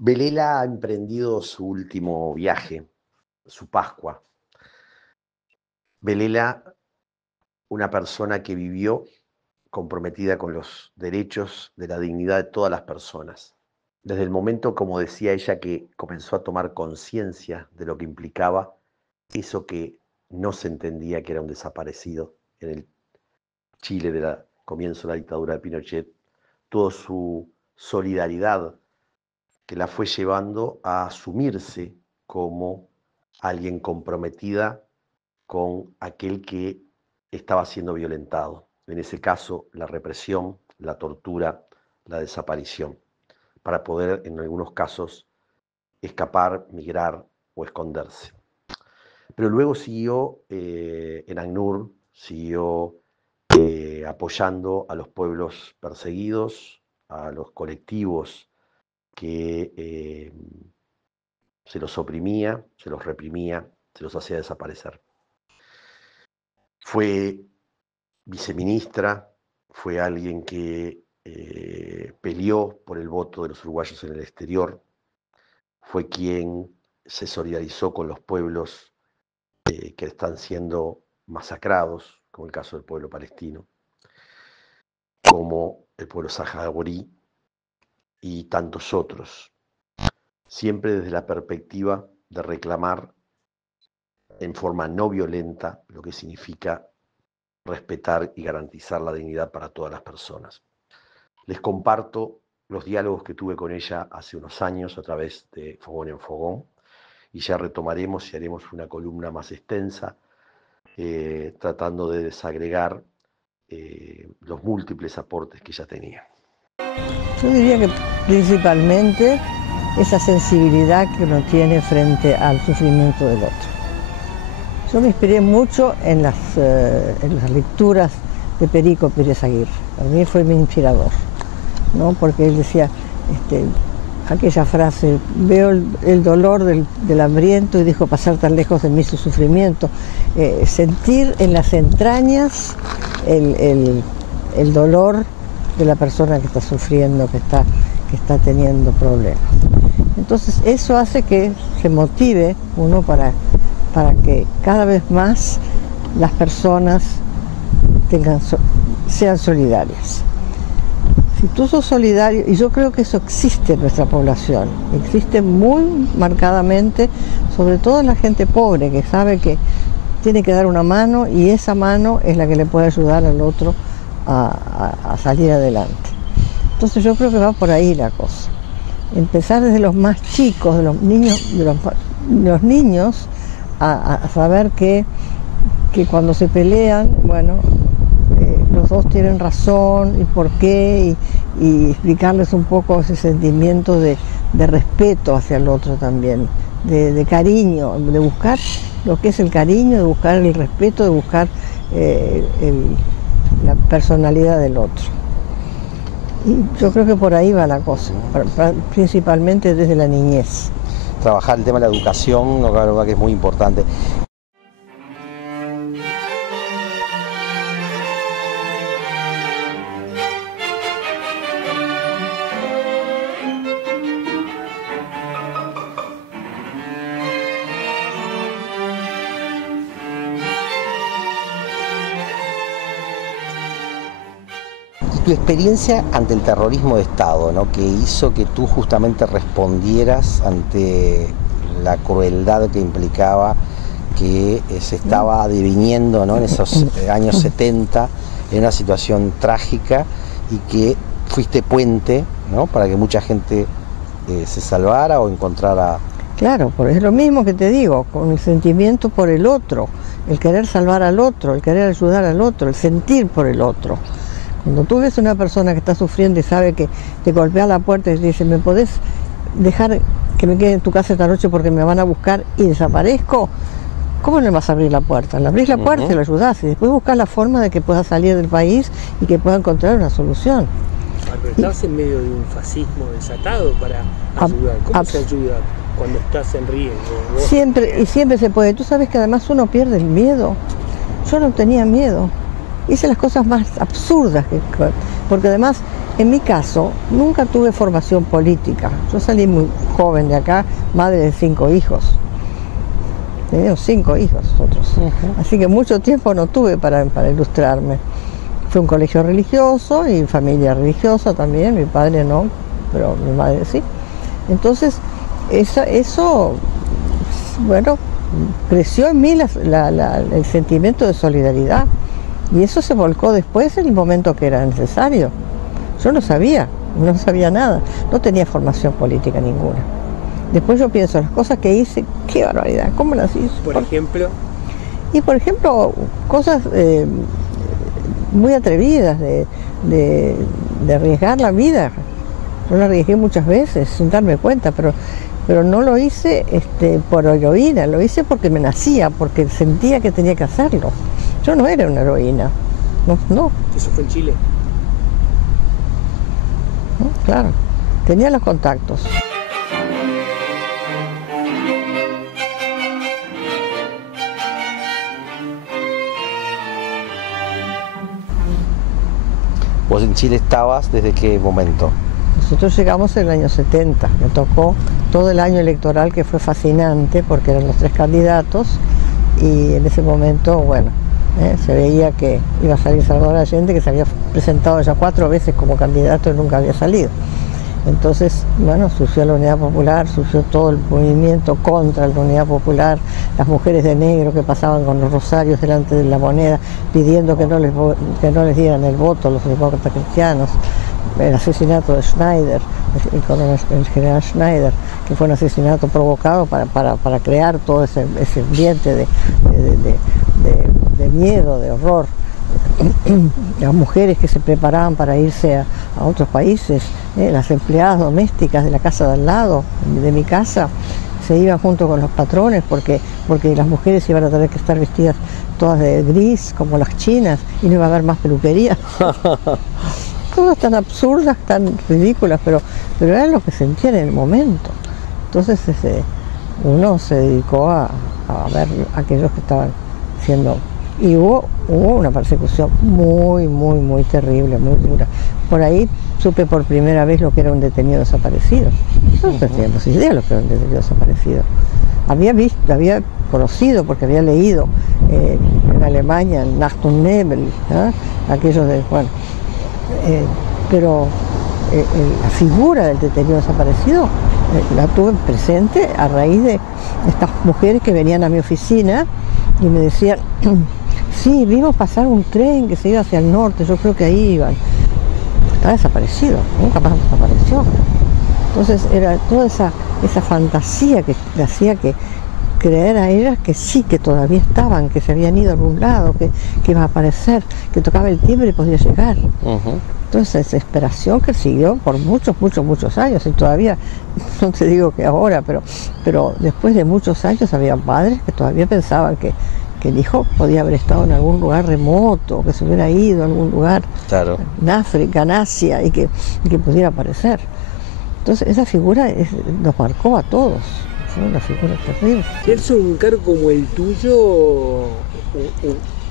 Belela ha emprendido su último viaje, su Pascua. Belela, una persona que vivió comprometida con los derechos de la dignidad de todas las personas. Desde el momento, como decía ella, que comenzó a tomar conciencia de lo que implicaba eso que no se entendía que era un desaparecido en el Chile del comienzo de la dictadura de Pinochet, toda su solidaridad que la fue llevando a asumirse como alguien comprometida con aquel que estaba siendo violentado. En ese caso, la represión, la tortura, la desaparición, para poder, en algunos casos, escapar, migrar o esconderse. Pero luego siguió en ACNUR, siguió apoyando a los pueblos perseguidos, a los colectivos que se los oprimía, se los reprimía, se los hacía desaparecer. Fue viceministra, fue alguien que peleó por el voto de los uruguayos en el exterior, fue quien se solidarizó con los pueblos que están siendo masacrados, como el caso del pueblo palestino, como el pueblo saharaui y tantos otros, siempre desde la perspectiva de reclamar en forma no violenta lo que significa respetar y garantizar la dignidad para todas las personas. Les comparto los diálogos que tuve con ella hace unos años a través de Fogón en Fogón, y ya retomaremos y haremos una columna más extensa tratando de desagregar los múltiples aportes que ella tenía. Yo diría que principalmente esa sensibilidad que uno tiene frente al sufrimiento del otro. Yo me inspiré mucho en las lecturas de Perico Pérez Aguirre. A mí fue mi inspirador, ¿no? Porque él decía aquella frase: veo el dolor del hambriento y dejo pasar tan lejos de mí su sufrimiento. Sentir en las entrañas el dolor de la persona que está sufriendo, que está teniendo problemas. Entonces eso hace que se motive uno para que cada vez más las personas sean solidarias. Si tú sos solidario, y yo creo que eso existe en nuestra población, existe muy marcadamente, sobre todo en la gente pobre, que sabe que tiene que dar una mano y esa mano es la que le puede ayudar al otro a salir adelante. Entonces yo creo que va por ahí la cosa. Empezar desde los más chicos, de los niños, a saber que cuando se pelean, bueno, los dos tienen razón y por qué, y explicarles un poco ese sentimiento de respeto hacia el otro también, de cariño, de buscar lo que es el cariño, de buscar el respeto, de buscar la personalidad del otro. Y yo creo que por ahí va la cosa, principalmente desde la niñez. Trabajar el tema de la educación, no cabe duda que es muy importante. Tu experiencia ante el terrorismo de Estado, ¿no? Que hizo que tú justamente respondieras ante la crueldad que implicaba que se estaba adviniendo, ¿no? En esos años 70, en una situación trágica, y que fuiste puente, ¿no? Para que mucha gente se salvara o encontrara... Claro, porque es lo mismo que te digo, con el sentimiento por el otro, el querer salvar al otro, el querer ayudar al otro, el sentir por el otro. Cuando tú ves a una persona que está sufriendo y sabe que te golpea la puerta y te dice: ¿me podés dejar que me quede en tu casa esta noche porque me van a buscar y desaparezco? ¿Cómo le vas a abrir la puerta? Le abrís la puerta y lo ayudás, y después buscas la forma de que pueda salir del país y que pueda encontrar una solución. Pero estás en medio de un fascismo desatado para ayudar. ¿Cómo se ayuda cuando estás en riesgo? Siempre se puede. Tú sabes que además uno pierde el miedo. Yo no tenía miedo. Hice las cosas más absurdas, porque además En mi caso, nunca tuve formación política. Yo salí muy joven de acá, madre de 5 hijos. Teníamos 5 hijos nosotros. Así que mucho tiempo no tuve para ilustrarme. Fue un colegio religioso y familia religiosa también, mi padre no, pero mi madre sí. Entonces, eso bueno, creció en mí el sentimiento de solidaridad y eso se volcó después en el momento que era necesario. Yo no sabía nada, no tenía formación política ninguna. Después yo pienso, las cosas que hice, qué barbaridad, ¿cómo las hice? Por ejemplo. Y por ejemplo, cosas muy atrevidas de arriesgar la vida. Yo la arriesgué muchas veces sin darme cuenta, pero no lo hice por heroína, lo hice porque me nacía, porque sentía que tenía que hacerlo. Yo no era una heroína, no. ¿Eso fue en Chile? ¿No? Claro, tenía los contactos. ¿Vos en Chile estabas desde qué momento? Nosotros llegamos en el año 70, me tocó todo el año electoral, que fue fascinante porque eran los 3 candidatos y en ese momento, bueno, se veía que iba a salir Salvador Allende, que se había presentado ya 4 veces como candidato y nunca había salido. Entonces, bueno, surgió la Unidad Popular, surgió todo el movimiento contra la Unidad Popular, las mujeres de negro que pasaban con los rosarios delante de la moneda pidiendo que no les dieran el voto a los demócratas cristianos, el asesinato de Schneider, el general Schneider, que fue un asesinato provocado para crear todo ese ambiente de miedo, de horror. Las mujeres que se preparaban para irse a otros países, las empleadas domésticas de la casa de al lado, de mi casa, se iban junto con los patrones porque las mujeres iban a tener que estar vestidas todas de gris, como las chinas, y no iba a haber más peluquería. Cosas tan absurdas, tan ridículas, pero era lo que sentían en el momento. Entonces uno se dedicó a ver a aquellos que estaban siendo... Y hubo una persecución muy terrible, muy dura. Por ahí supe por primera vez lo que era un detenido desaparecido. No teníamos idea de lo que era un detenido desaparecido. Había conocido, porque había leído en Alemania, en Achtung Nebel, aquellos de... Bueno, pero la figura del detenido desaparecido la tuve presente a raíz de estas mujeres que venían a mi oficina y me decían... Sí, vimos pasar un tren que se iba hacia el norte, yo creo que ahí iban. Estaba desaparecido, nunca más desapareció. Entonces era toda esa fantasía que le hacía que creer a ellas que sí, que todavía estaban, que se habían ido a algún lado, que iba a aparecer, que tocaba el timbre y podía llegar. Entonces esa desesperación que siguió por muchos años, y todavía, no te digo que ahora, pero después de muchos años había padres que todavía pensaban que el hijo podía haber estado en algún lugar remoto, que se hubiera ido a algún lugar, claro, en África, en Asia, y que pudiera aparecer. Entonces esa figura nos marcó a todos, fue una figura terrible. Celso, un cargo como el tuyo,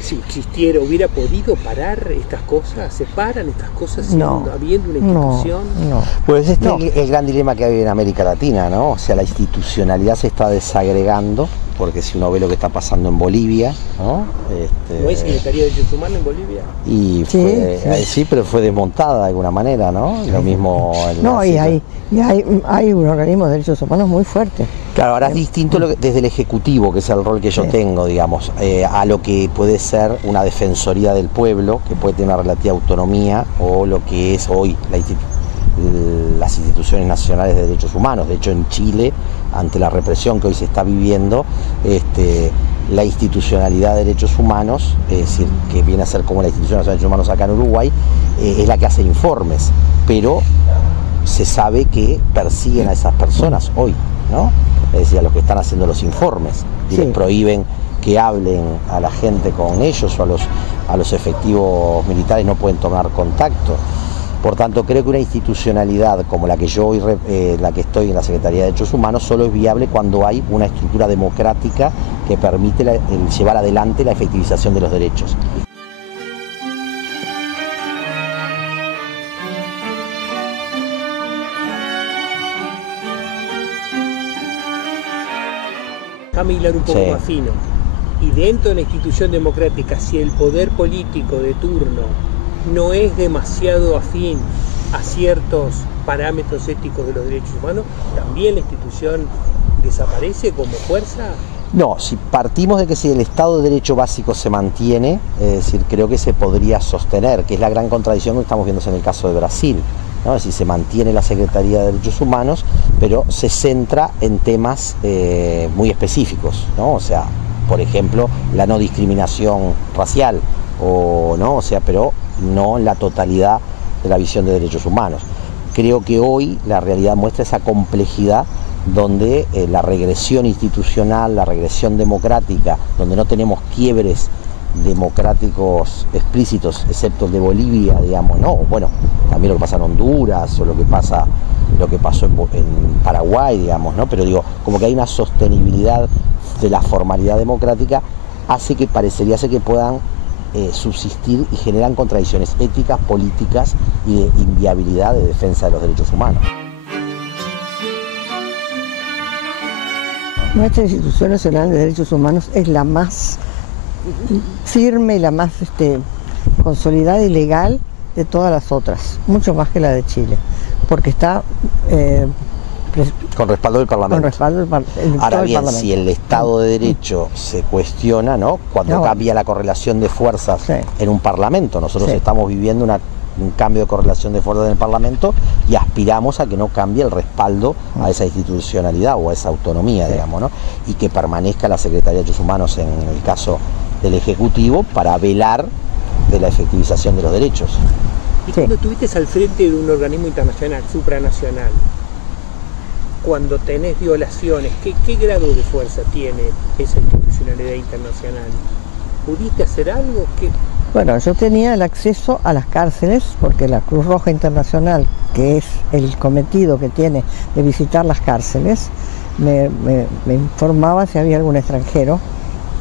si existiera, ¿hubiera podido parar estas cosas? ¿Se paran estas cosas habiendo una institución? No. Pues este es el gran dilema que hay en América Latina, ¿no? O sea, la institucionalidad se está desagregando, porque si uno ve lo que está pasando en Bolivia, ¿no? ¿No hay Secretaría de Derechos Humanos en Bolivia? Y sí, pero fue desmontada de alguna manera, ¿no? Lo mismo... hay un organismo de derechos humanos muy fuerte. Claro, ahora es distinto desde el Ejecutivo, que es el rol que yo tengo, digamos, a lo que puede ser una Defensoría del Pueblo, que puede tener una relativa autonomía, o lo que es hoy las instituciones nacionales de derechos humanos. De hecho, en Chile, ante la represión que hoy se está viviendo, la institucionalidad de derechos humanos, es decir, que viene a ser como la institución nacional de derechos humanos acá en Uruguay, es la que hace informes, pero se sabe que persiguen a esas personas hoy, ¿no? Es decir, a los que están haciendo los informes, y les prohíben que hablen a la gente con ellos, o a los efectivos militares no pueden tomar contacto. Por tanto, creo que una institucionalidad como la que yo hoy, la que estoy en la Secretaría de Derechos Humanos, solo es viable cuando hay una estructura democrática que permite llevar adelante la efectivización de los derechos. déjame hilar un poco más fino. Y dentro de la institución democrática, si el poder político de turno no es demasiado afín a ciertos parámetros éticos de los derechos humanos, ¿también la institución desaparece como fuerza? No, si partimos de que si el Estado de Derecho básico se mantiene, es decir, creo que se podría sostener, que es la gran contradicción que estamos viendo en el caso de Brasil, ¿no? Es decir, se mantiene la Secretaría de Derechos Humanos, pero se centra en temas muy específicos, ¿no? O sea, por ejemplo, la no discriminación racial, pero no la totalidad de la visión de derechos humanos. Creo que hoy la realidad muestra esa complejidad donde la regresión institucional, la regresión democrática, donde no tenemos quiebres democráticos explícitos, excepto el de Bolivia, digamos, ¿no? Bueno, también lo que pasa en Honduras o lo que pasó en Paraguay, digamos, ¿no? Pero digo, como que hay una sostenibilidad de la formalidad democrática, hace que parecería ser que puedan subsistir y generan contradicciones éticas, políticas y de inviabilidad de defensa de los derechos humanos. Nuestra institución nacional de derechos humanos es la más firme y la más consolidada y legal de todas las otras, mucho más que la de Chile, porque está con respaldo del Parlamento. Con respaldo Ahora bien, si el Estado de Derecho se cuestiona, ¿no? Cuando cambia la correlación de fuerzas en un Parlamento, nosotros estamos viviendo un cambio de correlación de fuerzas en el Parlamento y aspiramos a que no cambie el respaldo a esa institucionalidad o a esa autonomía, digamos, ¿no? Y que permanezca la Secretaría de Derechos Humanos en el caso del Ejecutivo para velar de la efectivización de los derechos. Y cuando estuviste al frente de un organismo internacional, supranacional, cuando tenés violaciones, ¿qué grado de fuerza tiene esa institucionalidad internacional? ¿Pudiste hacer algo? Bueno, yo tenía el acceso a las cárceles porque la Cruz Roja Internacional, que es el cometido que tiene de visitar las cárceles, me informaba si había algún extranjero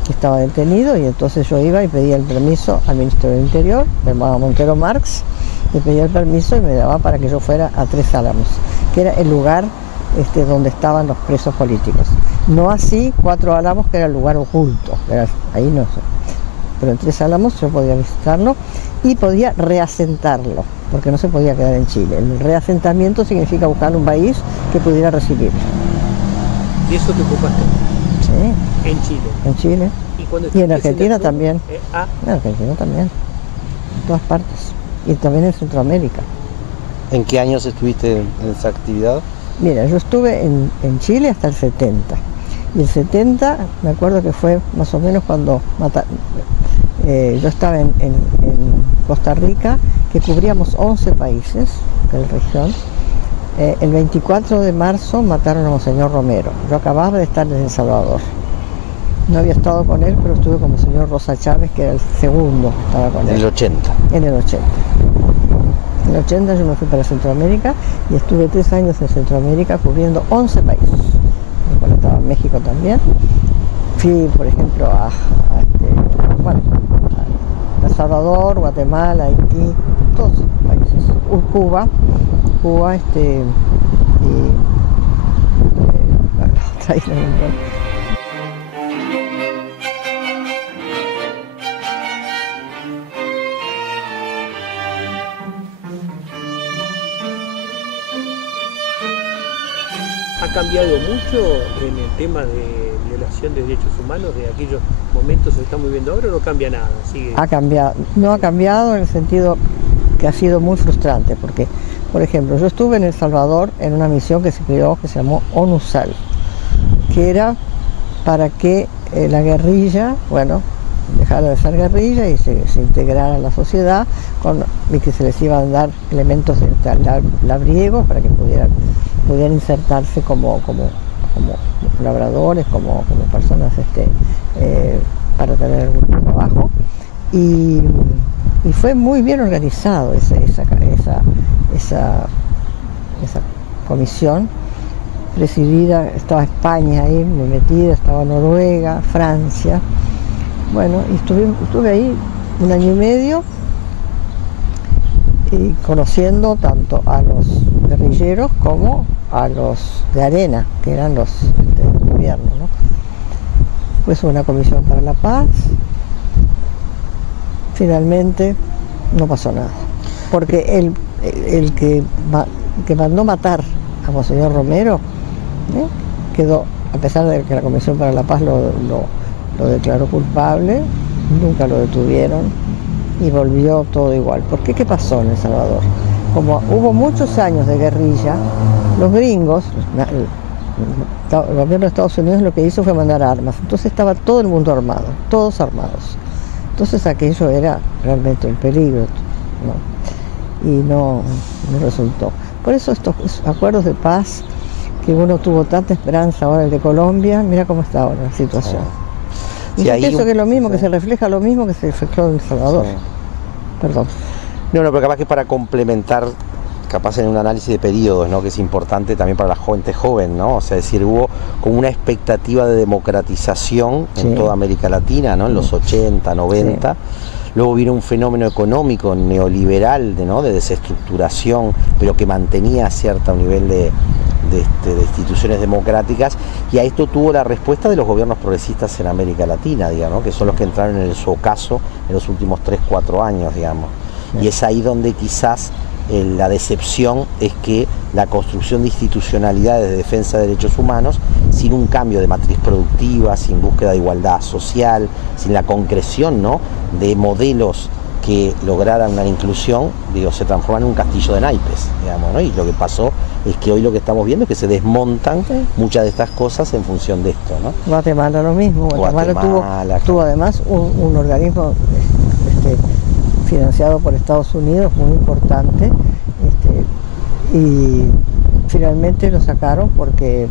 que estaba detenido y entonces yo iba y pedía el permiso al Ministerio del Interior, me llamaba Montero Marx, le pedía el permiso y me daba para que yo fuera a Tres Álamos, que era el lugar donde estaban los presos políticos. No así Cuatro Álamos, que era el lugar oculto, ahí no sé. Pero en Tres Álamos yo podía visitarlo y podía reasentarlo, porque no se podía quedar en Chile. El reasentamiento significa buscar un país que pudiera recibirlo. ¿Y eso te ocupaste? Sí. ¿En Chile? En Chile. ¿Y en Argentina también. En Argentina también. En todas partes. Y también en Centroamérica. ¿En qué años estuviste en esa actividad? Mira, yo estuve en Chile hasta el 70. Y el 70, me acuerdo que fue más o menos cuando yo estaba en Costa Rica, que cubríamos 11 países de la región. El 24 de marzo mataron a Monseñor Romero. Yo acababa de estar en El Salvador. No había estado con él, pero estuve con Monseñor Rosa Chávez, que era el segundo que estaba con él. En el 80. En el 80. En el 80 yo me fui para Centroamérica y estuve 3 años en Centroamérica cubriendo 11 países. Bueno, estaba en México también. Fui, por ejemplo, a El Salvador, Guatemala, Haití, todos los países. Cuba, otra isla no importa. ¿Ha cambiado mucho en el tema de violación de derechos humanos de aquellos momentos que estamos viviendo ahora o no cambia nada? ¿Sigue? Ha cambiado, no ha cambiado en el sentido que ha sido muy frustrante, porque, por ejemplo, yo estuve en El Salvador en una misión que se creó, que se llamó ONUSAL, que era para que la guerrilla, dejara de ser guerrilla y se integrara a la sociedad, y que se les iban a dar elementos de labriego para que pudieran insertarse como labradores, como personas para tener algún trabajo. Y fue muy bien organizado esa comisión, presidida, estaba España ahí muy metida, estaba Noruega, Francia. Bueno, y estuve ahí 1 año y medio y conociendo tanto a los guerrilleros como a los de arena, que eran los del gobierno, ¿no? después una comisión para la paz. Finalmente no pasó nada, porque el que mandó matar a Monseñor Romero quedó, a pesar de que la Comisión para la Paz lo declaró culpable, nunca lo detuvieron y volvió todo igual. ¿Por qué? ¿Qué pasó en El Salvador? Como hubo muchos años de guerrilla, los gringos, el gobierno de Estados Unidos lo que hizo fue mandar armas, entonces estaba todo el mundo armado, todos armados. Entonces aquello era realmente un peligro, ¿no? Y no resultó. Por eso estos acuerdos de paz, que uno tuvo tanta esperanza ahora el de Colombia, mira cómo está ahora la situación. Y sí, yo pienso que es lo mismo, que se refleja lo mismo que se reflejó en El Salvador. Sí. Perdón. No, pero capaz que para complementar, capaz en un análisis de periodos, ¿no? Que es importante también para la gente joven, ¿no? O sea, es decir, hubo como una expectativa de democratización en toda América Latina, ¿no? En los 80, 90. Sí. Luego vino un fenómeno económico neoliberal, ¿no? De desestructuración, pero que mantenía cierto nivel de instituciones democráticas, y a esto tuvo la respuesta de los gobiernos progresistas en América Latina, digamos, que son los que entraron en el ocaso en los últimos 3-4 años, digamos. Sí. Y es ahí donde quizás la decepción es que la construcción de institucionalidades de defensa de derechos humanos, sin un cambio de matriz productiva, sin búsqueda de igualdad social, sin la concreción, ¿no? De modelos que lograran una inclusión, se transforman en un castillo de naipes, digamos, ¿no? Y lo que pasó es que hoy lo que estamos viendo es que se desmontan muchas de estas cosas en función de esto, ¿no? Guatemala lo mismo. Guatemala tuvo además un organismo financiado por Estados Unidos muy importante, y finalmente lo sacaron porque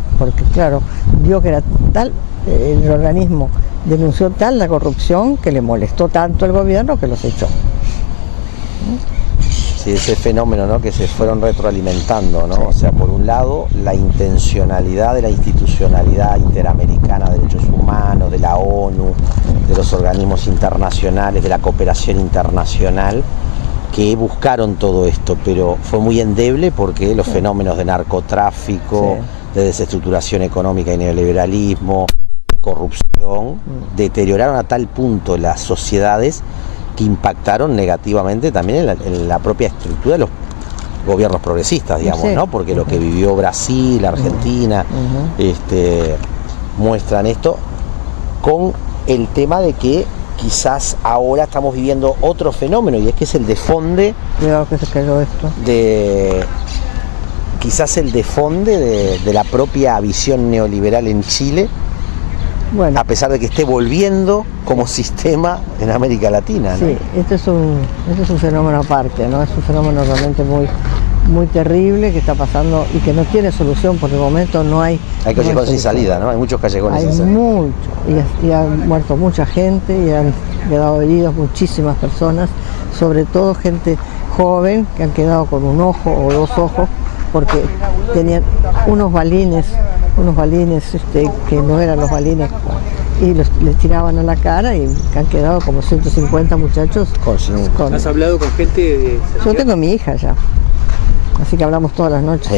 claro, vio que era tal, el organismo denunció tal la corrupción que le molestó tanto al gobierno que los echó. Sí, ese fenómeno, ¿no? Que se fueron retroalimentando, ¿no? Sí. O sea, por un lado, la intencionalidad de la institucionalidad interamericana de derechos humanos, de la ONU, de los organismos internacionales, de la cooperación internacional, que buscaron todo esto, pero fue muy endeble porque los fenómenos de narcotráfico, de desestructuración económica y neoliberalismo, de corrupción, deterioraron a tal punto las sociedades que impactaron negativamente también en la propia estructura de los gobiernos progresistas, digamos, ¿no? Porque lo que vivió Brasil, Argentina, muestran esto, con el tema de que quizás ahora estamos viviendo otro fenómeno, y es que es el desfonde. Cuidado que se cayó esto. Quizás el desfonde de la propia visión neoliberal en Chile. Bueno, a pesar de que esté volviendo como sistema en América Latina, ¿no? Sí, este es un fenómeno aparte, ¿no? Es un fenómeno realmente muy terrible que está pasando y que no tiene solución. Por el momento no hay. Hay callejones sin salida, ¿no? Hay muchos callejones sin salida. Hay mucho, y han muerto mucha gente y han quedado heridos muchísimas personas, sobre todo gente joven que han quedado con un ojo o dos ojos porque tenían unos balines que no eran los balines, y les tiraban a la cara, y han quedado como 150 muchachos. ¿Has hablado con gente de Yo tengo mi hija ya, así que hablamos todas las noches.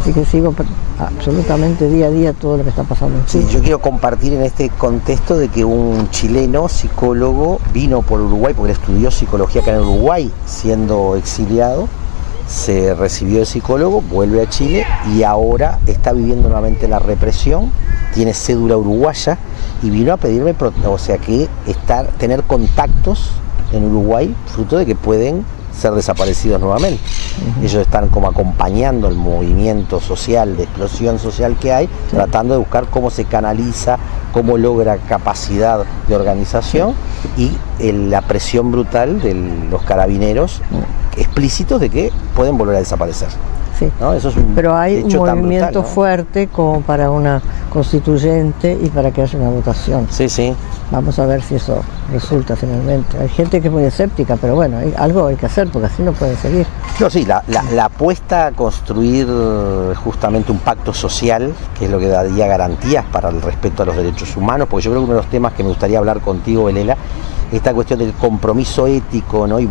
Así que sigo absolutamente día a día todo lo que está pasando en Chile. Sí, yo quiero compartir en este contexto de que un chileno psicólogo vino por Uruguay, porque él estudió psicología acá en Uruguay, siendo exiliado. Se recibió de psicólogo, vuelve a Chile y ahora está viviendo nuevamente la represión, tiene cédula uruguaya y vino a pedirme, o sea, que tener contactos en Uruguay, fruto de que pueden ser desaparecidos nuevamente. Ellos están como acompañando el movimiento social, de explosión social que hay, tratando de buscar cómo se canaliza, cómo logra capacidad de organización y la presión brutal de los carabineros explícitos de que pueden volver a desaparecer. Sí. ¿No? Eso es pero hay un movimiento brutal, ¿no? fuerte como para una constituyente y para que haya una votación. Sí. Vamos a ver si eso resulta finalmente. Hay gente que es muy escéptica, pero bueno, algo hay que hacer porque así no puede seguir. No, sí, la apuesta a construir justamente un pacto social, que es lo que daría garantías para el respeto a los derechos humanos, porque yo creo que uno de los temas que me gustaría hablar contigo, Belela, esta cuestión del compromiso ético, ¿no? y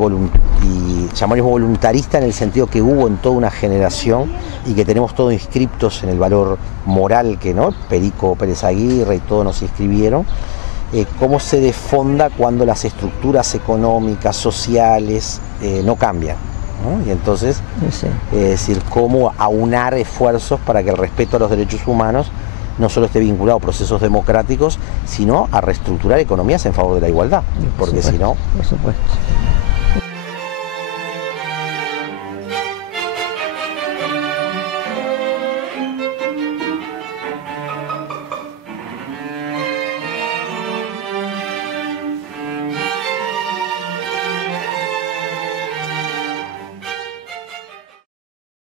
llamarlo voluntarista en el sentido que hubo en toda una generación y que tenemos todos inscriptos en el valor moral que, ¿no? Perico Pérez Aguirre y todos nos inscribieron, cómo se desfonda cuando las estructuras económicas, sociales no cambian, ¿no? Y entonces, sí. Es decir, cómo aunar esfuerzos para que el respeto a los derechos humanos no solo esté vinculado a procesos democráticos, sino a reestructurar economías en favor de la igualdad, porque si no... Por supuesto.